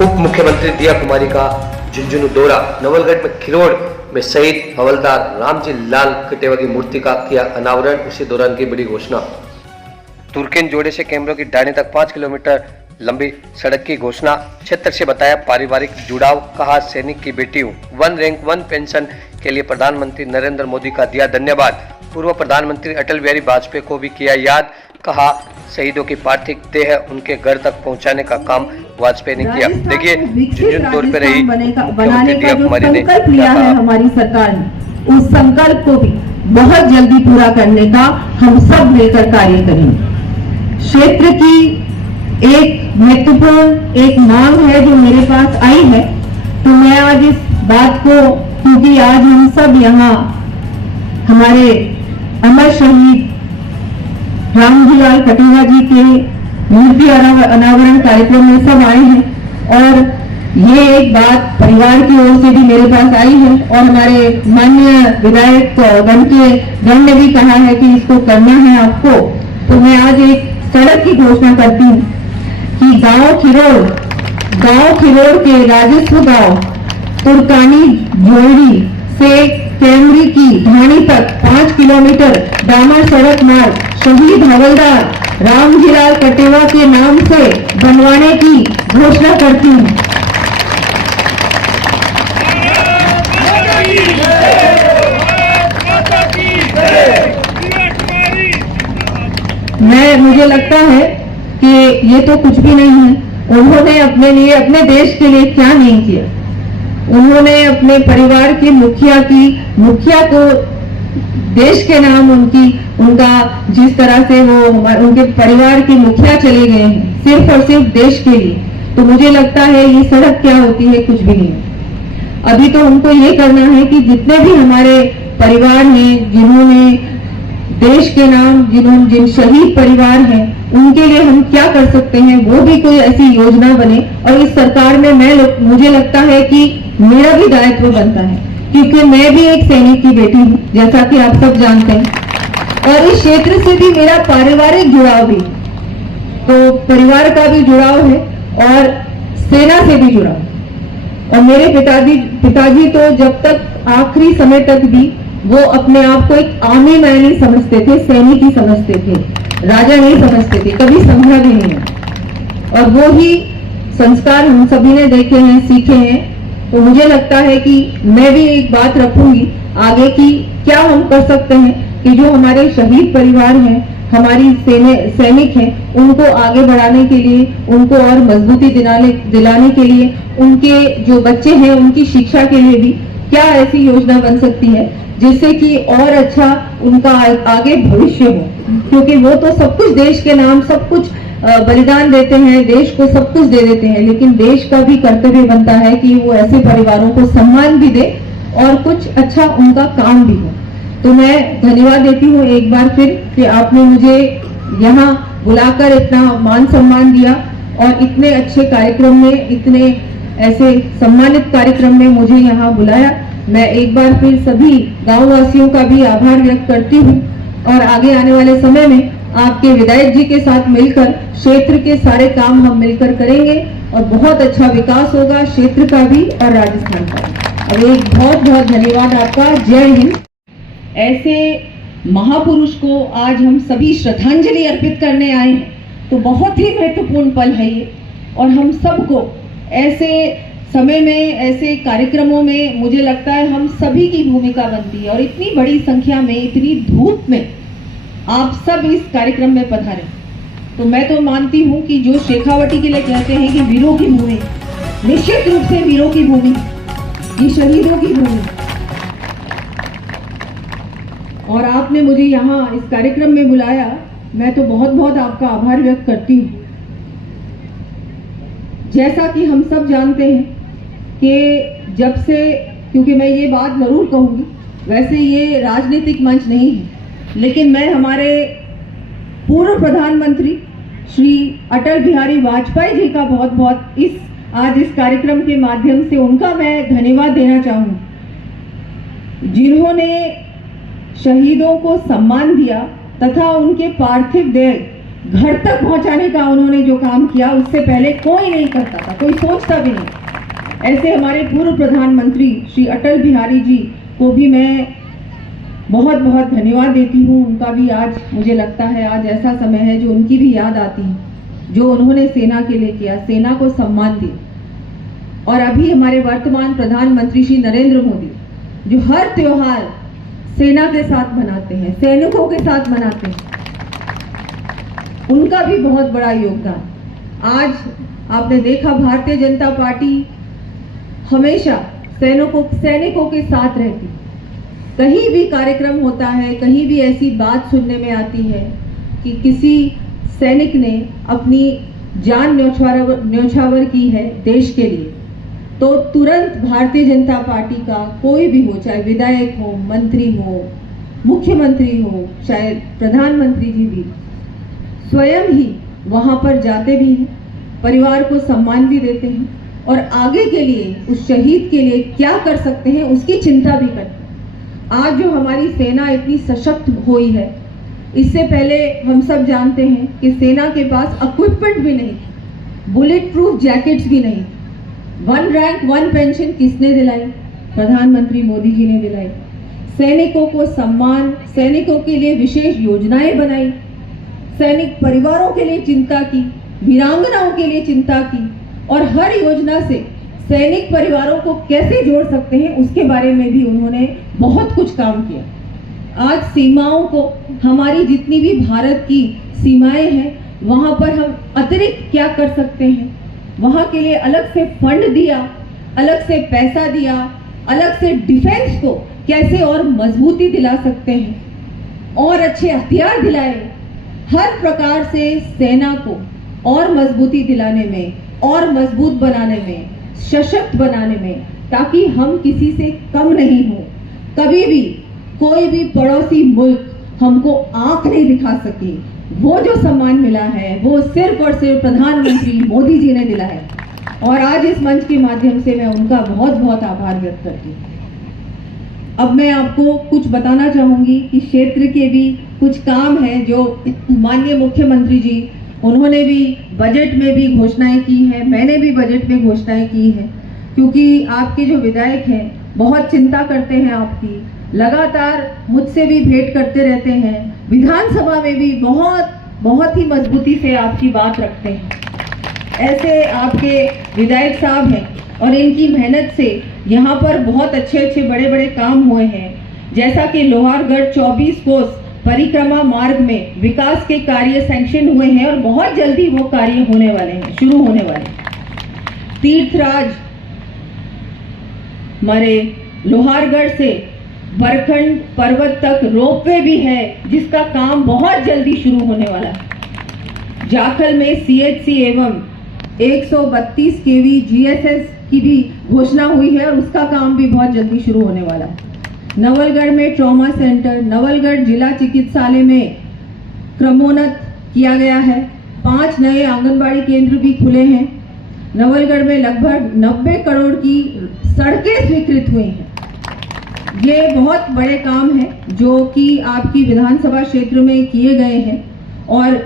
उप मुख्यमंत्री दिया कुमारी का झुंझुनू दौरा। नवलगढ़ में खिरोड़ में शहीद हवलदार रामजी लाल कटेवा की मूर्ति का किया अनावरण। उसी दौरान की बड़ी घोषणा। तुर्केन जोड़े से कैमरों की डाणी तक 5 किलोमीटर लंबी सड़क की घोषणा। क्षेत्र से बताया पारिवारिक जुड़ाव। कहा सैनिक की बेटी हूँ। 1 रैंक 1 पेंशन के लिए प्रधानमंत्री नरेंद्र मोदी का दिया धन्यवाद। पूर्व प्रधानमंत्री अटल बिहारी वाजपेयी को भी किया याद। कहा शहीदों की पार्थिव देह उनके घर तक पहुंचाने का काम वाजपेयी ने किया। देखिए झुंझुनू दौर पे रही बनाने का जो संकल्प लिया है हमारी सरकार ने, उस संकल्प को भी बहुत जल्दी पूरा करने का हम सब मिलकर कार्य करेंगे। क्षेत्र की एक महत्वपूर्ण एक मांग है जो मेरे पास आई है, तो मैं आज इस बात को, क्योंकि आज हम सब यहाँ हमारे अमर शहीद रामजी लाल कटेवा जी के मूर्ति अनावरण कार्यक्रम में सब आए हैं और ये एक बात परिवार की ओर से भी मेरे पास आई है और हमारे माननीय विधायक गण ने भी कहा है कि इसको करना है आपको। तो मैं आज एक सड़क की घोषणा करती हूँ कि गांव खिरोड़ के राजस्व गांव तुर्कानी जोड़ी से कैमरी की ढाणी तक 5 किलोमीटर डामर सड़क मार्ग शहीद हवलदार रामजी लाल कटेवा के नाम से बनवाने की घोषणा करती हूँ। मुझे लगता है कि ये तो कुछ भी नहीं है। उन्होंने अपने लिए, अपने देश के लिए क्या नहीं किया। उन्होंने अपने परिवार के मुखिया को देश के नाम उनका जिस तरह से वो उनके परिवार के मुखिया चले गए हैं सिर्फ और सिर्फ देश के लिए, तो मुझे लगता है ये सड़क क्या होती है, कुछ भी नहीं। अभी तो हमको ये करना है कि जितने भी हमारे परिवार हैं जिन्होंने देश के नाम जिन शहीद परिवार हैं उनके लिए हम क्या कर सकते हैं, वो भी कोई ऐसी योजना बने। और इस सरकार में मुझे लगता है कि मेरा भी दायित्व बनता है, क्योंकि मैं भी एक सैनिक की बेटी हूँ, जैसा कि आप सब जानते हैं। और इस क्षेत्र से भी मेरा पारिवारिक जुड़ाव भी, तो परिवार का भी जुड़ाव है और सेना से भी जुड़ाव। और मेरे पिताजी तो जब तक आखिरी समय तक भी वो अपने आप को एक आर्मी मैन ही समझते थे, सैनिक ही समझते थे, राजा नहीं समझते थे, कभी समझा भी नहीं है। और वो ही संस्कार हम सभी ने देखे हैं, सीखे हैं। तो मुझे लगता है कि मैं भी एक बात रखूंगी आगे की, क्या हम कर सकते हैं कि जो हमारे शहीद परिवार हैं, हमारी सैनिक हैं, उनको आगे बढ़ाने के लिए, उनको और मजबूती दिलाने के लिए, उनके जो बच्चे हैं उनकी शिक्षा के लिए भी क्या ऐसी योजना बन सकती है जिससे कि और अच्छा उनका आगे भविष्य हो। क्योंकि वो तो सब कुछ देश के नाम सब कुछ बलिदान देते हैं, देश को सब कुछ दे देते हैं, लेकिन देश का भी कर्तव्य बनता है कि वो ऐसे परिवारों को सम्मान भी दे और कुछ अच्छा उनका काम भी हो। तो मैं धन्यवाद देती हूँ एक बार फिर कि आपने मुझे यहाँ बुलाकर इतना मान सम्मान दिया और इतने अच्छे कार्यक्रम में, इतने ऐसे सम्मानित कार्यक्रम में मुझे यहाँ बुलाया। मैं एक बार फिर सभी गाँव वासियों का भी आभार व्यक्त करती हूँ और आगे आने वाले समय में आपके विधायक जी के साथ मिलकर क्षेत्र के सारे काम हम मिलकर करेंगे और बहुत अच्छा विकास होगा क्षेत्र का भी और राजस्थान का भी। अब एक बहुत बहुत धन्यवाद आपका। जय हिंद। ऐसे महापुरुष को आज हम सभी श्रद्धांजलि अर्पित करने आए हैं, तो बहुत ही महत्वपूर्ण पल है ये। और हम सबको ऐसे समय में, ऐसे कार्यक्रमों में मुझे लगता है हम सभी की भूमिका बनती है। और इतनी बड़ी संख्या में, इतनी धूप में आप सब इस कार्यक्रम में पधारे, तो मैं तो मानती हूँ कि जो शेखावटी के लिए कहते हैं कि वीरों की भूमि, निश्चित रूप से वीरों की भूमि, ये शहीदों की भूमि। और आपने मुझे यहाँ इस कार्यक्रम में बुलाया, मैं तो बहुत बहुत आपका आभार व्यक्त करती हूँ। जैसा कि हम सब जानते हैं कि जब से, क्योंकि मैं ये बात जरूर कहूँगी, वैसे ये राजनीतिक मंच नहीं है, लेकिन मैं हमारे पूर्व प्रधानमंत्री श्री अटल बिहारी वाजपेयी जी का बहुत बहुत आज इस कार्यक्रम के माध्यम से उनका मैं धन्यवाद देना चाहूँ, जिन्होंने शहीदों को सम्मान दिया तथा उनके पार्थिव देह घर तक पहुंचाने का उन्होंने जो काम किया उससे पहले कोई नहीं करता था, कोई सोचता भी नहीं। ऐसे हमारे पूर्व प्रधानमंत्री श्री अटल बिहारी जी को भी मैं बहुत बहुत धन्यवाद देती हूँ। उनका भी आज मुझे लगता है आज ऐसा समय है जो उनकी भी याद आती है, जो उन्होंने सेना के लिए किया, सेना को सम्मान दिया। और अभी हमारे वर्तमान प्रधानमंत्री श्री नरेंद्र मोदी जो हर त्योहार सेना के साथ मनाते हैं, सैनिकों के साथ मनाते हैं, उनका भी बहुत बड़ा योगदान। आज आपने देखा भारतीय जनता पार्टी हमेशा सैनिकों के साथ रहती। कहीं भी कार्यक्रम होता है, कहीं भी ऐसी बात सुनने में आती है कि किसी सैनिक ने अपनी जान न्यौछावर की है देश के लिए, तो तुरंत भारतीय जनता पार्टी का कोई भी हो, चाहे विधायक हो, मंत्री हो, मुख्यमंत्री हो, चाहे प्रधानमंत्री जी भी स्वयं ही वहां पर जाते भी हैं, परिवार को सम्मान भी देते हैं और आगे के लिए उस शहीद के लिए क्या कर सकते हैं उसकी चिंता भी करते हैं। आज जो हमारी सेना इतनी सशक्त हुई है, इससे पहले हम सब जानते हैं कि सेना के पास इक्विपमेंट भी नहीं थी, बुलेट प्रूफ जैकेट्स भी नहीं थी। 1 रैंक 1 पेंशन किसने दिलाई? प्रधानमंत्री मोदी जी ने दिलाई। सैनिकों को सम्मान, सैनिकों के लिए विशेष योजनाएं बनाई, सैनिक परिवारों के लिए चिंता की, वीरांगनाओं के लिए चिंता की और हर योजना से सैनिक परिवारों को कैसे जोड़ सकते हैं उसके बारे में भी उन्होंने बहुत कुछ काम किया। आज सीमाओं को, हमारी जितनी भी भारत की सीमाएं हैं, वहां पर हम अतिरिक्त क्या कर सकते हैं, वहां के लिए अलग से फंड दिया, अलग से पैसा दिया, अलग से डिफेंस को कैसे और मजबूती दिला सकते हैं और अच्छे हथियार दिलाए। हर प्रकार से सेना को और मजबूती दिलाने में और मजबूत बनाने में, सशक्त बनाने में, ताकि हम किसी से कम नहीं हो। कभी भी कोई भी पड़ोसी मुल्क हमको आंख नहीं दिखा सके। वो जो सम्मान मिला है वो सिर्फ और सिर्फ प्रधानमंत्री मोदी जी ने दिला है और आज इस मंच के माध्यम से मैं उनका बहुत बहुत आभार व्यक्त करती हूँ। अब मैं आपको कुछ बताना चाहूंगी कि क्षेत्र के भी कुछ काम हैं जो माननीय मुख्यमंत्री जी, उन्होंने भी बजट में भी घोषणाएं की है, मैंने भी बजट में घोषणाएं की है, क्योंकि आपके जो विधायक हैं बहुत चिंता करते हैं आपकी, लगातार मुझसे भी भेंट करते रहते हैं, विधानसभा में भी बहुत ही मजबूती से आपकी बात रखते हैं। ऐसे आपके विधायक साहब हैं और इनकी मेहनत से यहाँ पर बहुत अच्छे बड़े काम हुए हैं। जैसा कि लोहारगढ़ 24 कोस परिक्रमा मार्ग में विकास के कार्य सैंक्शन हुए हैं और बहुत जल्दी वो कार्य होने वाले हैं, शुरू होने वाले हैं। तीर्थराज हमारे लोहारगढ़ से बरखंड पर्वत तक रोपवे भी है, जिसका काम बहुत जल्दी शुरू होने वाला है। जाखल में CHC एवं 132 kV GSS की भी घोषणा हुई है और उसका काम भी बहुत जल्दी शुरू होने वाला है। नवलगढ़ में ट्रॉमा सेंटर, नवलगढ़ जिला चिकित्सालय में क्रमोन्नत किया गया है। 5 नए आंगनबाड़ी केंद्र भी खुले हैं। नवलगढ़ में लगभग 90 करोड़ की सड़कें स्वीकृत हुई हैं। ये बहुत बड़े काम हैं जो कि आपकी विधानसभा क्षेत्र में किए गए हैं और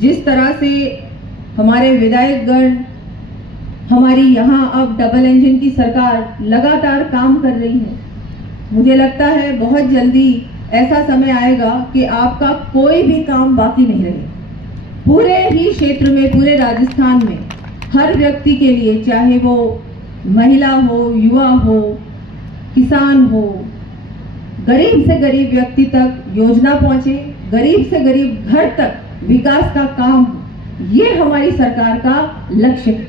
जिस तरह से हमारे विधायकगण, हमारी यहाँ अब डबल इंजन की सरकार लगातार काम कर रही है, मुझे लगता है बहुत जल्दी ऐसा समय आएगा कि आपका कोई भी काम बाकी नहीं रहेगा। पूरे ही क्षेत्र में, पूरे राजस्थान में हर व्यक्ति के लिए, चाहे वो महिला हो, युवा हो, किसान हो, गरीब से गरीब व्यक्ति तक योजना पहुंचे, गरीब से गरीब घर तक विकास का काम, ये हमारी सरकार का लक्ष्य है।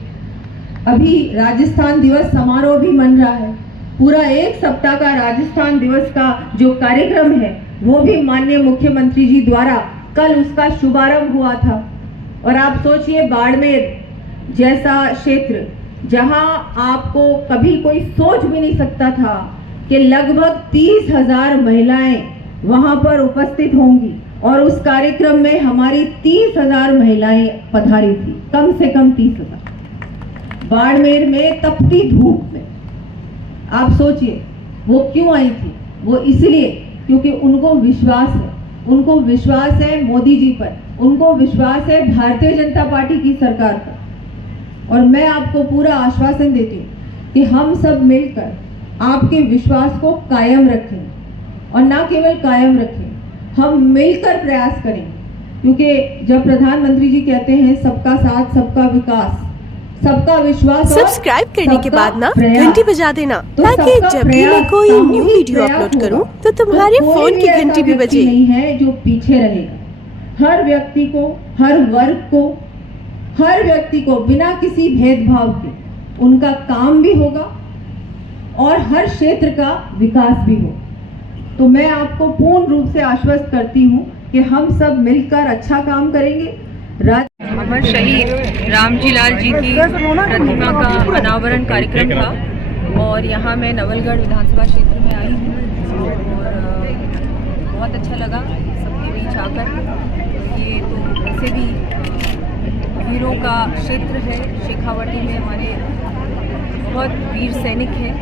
अभी राजस्थान दिवस समारोह भी मन रहा है। पूरा 1 सप्ताह का राजस्थान दिवस का जो कार्यक्रम है वो भी माननीय मुख्यमंत्री जी द्वारा कल उसका शुभारंभ हुआ था। और आप सोचिए, बाड़मेर जैसा क्षेत्र जहां आपको कभी कोई सोच भी नहीं सकता था कि लगभग 30,000 महिलाएं वहां पर उपस्थित होंगी और उस कार्यक्रम में हमारी 30,000 महिलाएं पधारी थी, कम से कम 30,000। बाड़मेर में तपती धूप में, आप सोचिए वो क्यों आई थी? वो इसलिए क्योंकि उनको विश्वास है, उनको विश्वास है मोदी जी पर, उनको विश्वास है भारतीय जनता पार्टी की सरकार पर। और मैं आपको पूरा आश्वासन देती हूँ कि हम सब मिलकर आपके विश्वास को कायम रखेंगे, और ना केवल कायम रखें, हम मिलकर प्रयास करेंगे। क्योंकि जब प्रधानमंत्री जी कहते हैं सबका साथ सबका विकास, सबका विश्वास, सब्सक्राइब करने के बाद ना घंटी बजा देना, ताकि जब भी मैं कोई न्यू वीडियो अपलोड करूं तो तुम्हारे फोन की घंटी भी बजे। नहीं है जो पीछे रहेगा। हर व्यक्ति को, हर वर्ग को, हर व्यक्ति को बिना किसी भेदभाव के उनका काम भी होगा और हर क्षेत्र का विकास भी हो। तो मैं आपको पूर्ण रूप से आश्वस्त करती हूँ कि हम सब मिलकर अच्छा काम करेंगे। अमर शहीद रामजी लाल जी की प्रतिमा का अनावरण कार्यक्रम था और यहाँ मैं नवलगढ़ विधानसभा क्षेत्र में आई हूँ और बहुत अच्छा लगा सबके बीच आकर। ये तो वैसे भी वीरों का क्षेत्र है, शेखावटी में हमारे बहुत वीर सैनिक हैं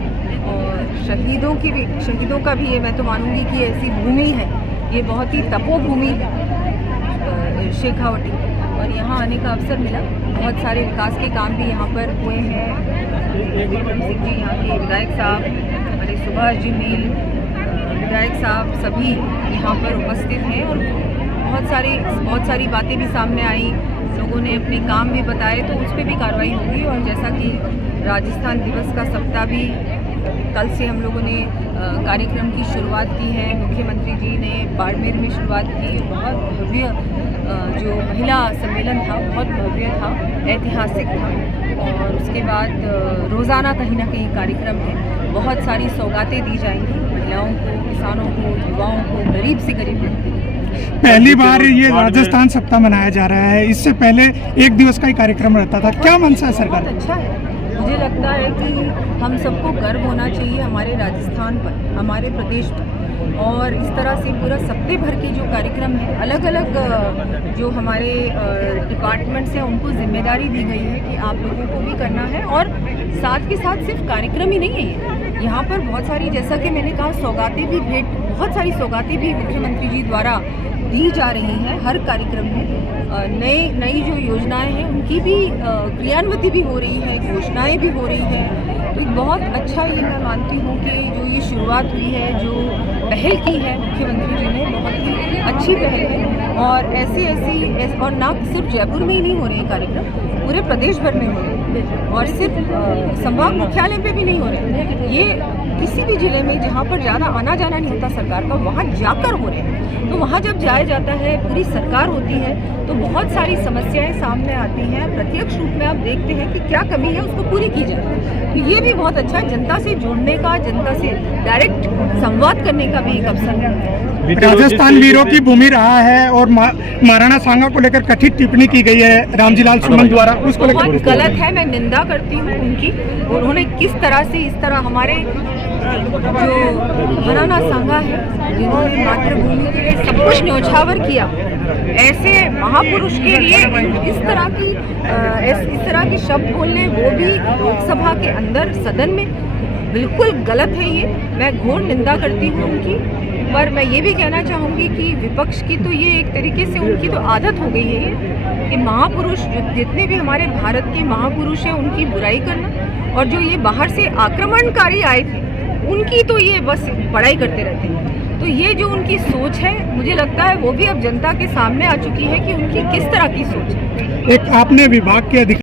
और शहीदों का भी ये मैं तो मानूंगी कि ऐसी भूमि है, ये बहुत ही तपोभूमि है शेखावटी। और यहाँ आने का अवसर मिला। बहुत सारे विकास के काम भी यहाँ पर हुए हैं। विक्रम सिंह जी यहाँ के विधायक साहब, हमारे सुभाष जी मील विधायक साहब सभी यहाँ पर उपस्थित हैं और बहुत सारी बातें भी सामने आई। लोगों ने अपने काम भी बताए, तो उस पर भी कार्रवाई होगी। और जैसा कि राजस्थान दिवस का सप्ताह भी कल से हम लोगों ने कार्यक्रम की शुरुआत की है। मुख्यमंत्री जी ने बाड़मेर में शुरुआत की। बहुत भव्य जो महिला सम्मेलन था, बहुत भव्य था, ऐतिहासिक था। और उसके बाद रोज़ाना कहीं ना कहीं कार्यक्रम है। बहुत सारी सौगातें दी जाएंगी महिलाओं को, किसानों को, युवाओं को, गरीब से गरीब व्यक्ति को। पहली बार ये राजस्थान सप्ताह मनाया जा रहा है। इससे पहले एक दिवस का ही कार्यक्रम रहता था। क्या मनसा है सरकार? बहुत अच्छा है। मुझे लगता है कि हम सबको गर्व होना चाहिए हमारे राजस्थान पर, हमारे प्रदेश पर। और इस तरह से पूरा सप्ताह भर की जो कार्यक्रम है, अलग अलग जो हमारे डिपार्टमेंट्स हैं उनको जिम्मेदारी दी गई है कि आप लोगों को भी करना है। और साथ के साथ सिर्फ कार्यक्रम ही नहीं है, यहाँ पर बहुत सारी, जैसा कि मैंने कहा, सौगातें भी बहुत सारी सौगातें भी मुख्यमंत्री जी द्वारा दी जा रही हैं हर कार्यक्रम में। नई जो योजनाएं हैं उनकी भी क्रियान्विति भी हो रही है, घोषणाएं भी हो रही हैं। तो एक बहुत अच्छा ये मैं मानती हूँ कि जो ये शुरुआत हुई है, जो पहल की है मुख्यमंत्री जी ने, बहुत ही अच्छी पहल है। और ऐसी और ना सिर्फ जयपुर में ही नहीं हो रहे हैं कार्यक्रम, पूरे प्रदेश भर में हो रहे हैं। और सिर्फ संभाग मुख्यालय पे भी नहीं हो रहे, ये किसी भी जिले में जहाँ पर ज़्यादा आना जाना नहीं होता सरकार का, वहाँ जाकर हो रहे हैं। तो वहाँ जब जाया जाता है, पूरी सरकार होती है, तो बहुत सारी समस्याएं सामने आती हैं। प्रत्यक्ष रूप में आप देखते हैं कि क्या कमी है, उसको पूरी की जाए। तो ये भी बहुत अच्छा है, जनता से जुड़ने का, जनता से डायरेक्ट संवाद करने का भी एक अवसर है। राजस्थान वीरों की भूमि रहा है और महाराणा सांगा को लेकर कथित टिप्पणी की गई है रामजी लाल सुमन द्वारा, उसको लेकर बहुत गलत है। मैं निंदा करती हूँ उनकी। उन्होंने किस तरह से, इस तरह हमारे जो महाराणा सांगा है, जिन्होंने मातृभूमि के लिए सब कुछ न्यौछावर किया, ऐसे महापुरुष के लिए इस तरह के शब्द बोलने, वो भी लोकसभा के अंदर सदन में, बिल्कुल गलत है। ये मैं घोर निंदा करती हूँ उनकी। पर मैं ये भी कहना चाहूँगी कि विपक्ष की तो ये एक तरीके से उनकी तो आदत हो गई है ये, कि महापुरुष जितने भी हमारे भारत के महापुरुष हैं उनकी बुराई करना, और जो ये बाहर से आक्रमणकारी आए थे उनकी तो ये बस बड़ाई करते रहते हैं। तो ये जो उनकी सोच है, मुझे लगता है वो भी अब जनता के सामने आ चुकी है कि उनकी किस तरह की सोच है। एक आपने विभाग के अधिकारी